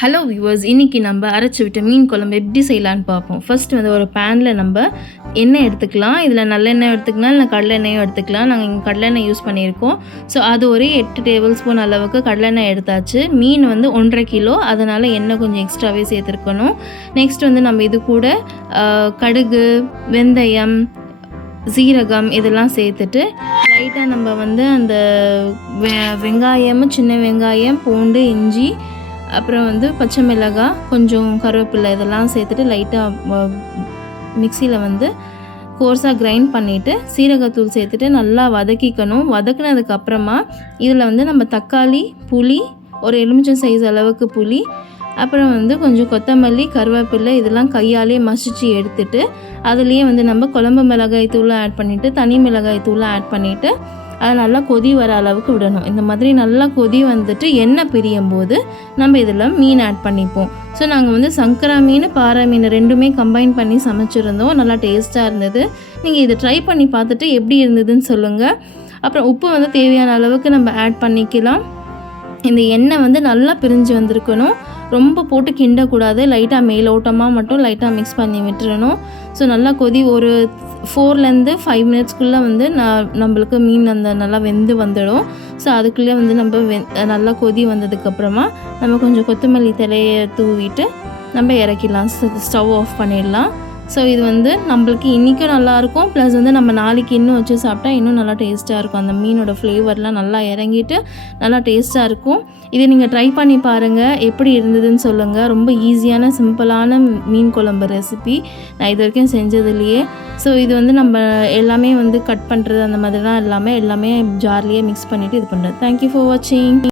Hello viewers, இன்றைக்கி நம்ம அரைச்சி விட்ட மீன் குழம்பு எப்படி செய்யலான்னு பார்ப்போம். ஃபர்ஸ்ட் வந்து ஒரு பேனில் நம்ம எண்ணெய் எடுத்துக்கலாம். இதில் நல்லெண்ணெய் எடுத்துக்கலாம், இல்லை கடலெண்ணெயும் எடுத்துக்கலாம். நாங்கள் இங்கே கடலெண்ணெய் யூஸ் பண்ணியிருக்கோம். ஸோ அது ஒரு 8 டேபிள் ஸ்பூன் அளவுக்கு கடலெண்ணெய் எடுத்தாச்சு. மீன் வந்து 1.5 கிலோ, அதனால் எண்ணெய் கொஞ்சம் எக்ஸ்ட்ராவே சேர்த்துருக்கணும். நெக்ஸ்ட் வந்து நம்ம இது கூட கடுகு, வெந்தயம், சீரகம் இதெல்லாம் சேர்த்துட்டு லைட்டாக நம்ம வந்து அந்த வெங்காயம், சின்ன வெங்காயம், பூண்டு, இஞ்சி, அப்புறம் வந்து பச்சை மிளகாய், கொஞ்சம் கருவேப்பிலை இதெல்லாம் சேர்த்துட்டு லைட்டாக மிக்சியில் வந்து கோர்ஸாக கிரைண்ட் பண்ணிவிட்டு சீரகத்தூள் சேர்த்துட்டு நல்லா வதக்கிக்கணும். வதக்கினதுக்கப்புறமா இதில் வந்து நம்ம தக்காளி, புளி, ஒரு எலுமிச்சம் சைஸ் அளவுக்கு புளி, அப்புறம் வந்து கொஞ்சம் கொத்தமல்லி, கருவேப்பிலை இதெல்லாம் கையாலே மசிச்சு எடுத்துட்டு அதுலேயே வந்து நம்ம குழம்பு மிளகாய் தூளை ஆட் பண்ணிவிட்டு தனி மிளகாய் தூளை ஆட் பண்ணிவிட்டு அதை நல்லா கொதி வர அளவுக்கு விடணும். இந்த மாதிரி நல்லா கொதி வந்துட்டு எண்ணெய் பிரியும் போது நம்ம இதில் மீன் ஆட் பண்ணிப்போம். ஸோ நாங்கள் வந்து சங்கரா மீன், பாறை மீன் ரெண்டுமே கம்பைன் பண்ணி சமைச்சிருந்தோம். நல்லா டேஸ்ட்டாக இருந்தது. நீங்கள் இதை ட்ரை பண்ணி பார்த்துட்டு எப்படி இருந்ததுன்னு சொல்லுங்கள். அப்புறம் உப்பு வந்து தேவையான அளவுக்கு நம்ம ஆட் பண்ணிக்கலாம். இந்த எண்ணெய் வந்து நல்லா பிரிஞ்சு வந்திருக்கணும். ரொம்ப போட்டு கிண்டக்கூடாது. லைட்டாக மேலோட்டமாக மட்டும் லைட்டாக மிக்ஸ் பண்ணி விட்டுறணும். ஸோ நல்லா கொதி ஒரு 4லேருந்து 5 மினிட்ஸ்க்குள்ளே வந்து நம்மளுக்கு மீன் அந்த நல்லா வெந்து வந்துடும். ஸோ அதுக்குள்ளே வந்து நம்ம நல்லா கொதி வந்ததுக்கப்புறமா நம்ம கொஞ்சம் கொத்தமல்லி தழையை தூவிட்டு நம்ம இறக்கிடலாம். ஸ்டவ் ஆஃப் பண்ணிடலாம். ஸோ இது வந்து நம்மளுக்கு இன்றைக்கும் நல்லாயிருக்கும். ப்ளஸ் வந்து நம்ம நாளைக்கு இன்னும் வச்சு சாப்பிட்டா இன்னும் நல்லா டேஸ்ட்டாக இருக்கும். அந்த மீனோட ஃப்ளேவர்லாம் நல்லா இறங்கிட்டு நல்லா டேஸ்ட்டாக இருக்கும். இதை நீங்கள் ட்ரை பண்ணி பாருங்கள், எப்படி இருந்ததுன்னு சொல்லுங்கள். ரொம்ப ஈஸியான சிம்பிளான மீன் குழம்பு ரெசிபி. நான் இது வரைக்கும் செஞ்சதுலையே. ஸோ இது வந்து நம்ம எல்லாமே வந்து கட் பண்ணுறது அந்த மாதிரிலாம் எல்லாமே ஜார்லேயே மிக்ஸ் பண்ணிவிட்டு இது பண்ணுறது. தேங்க்யூ ஃபார் வாட்சிங்.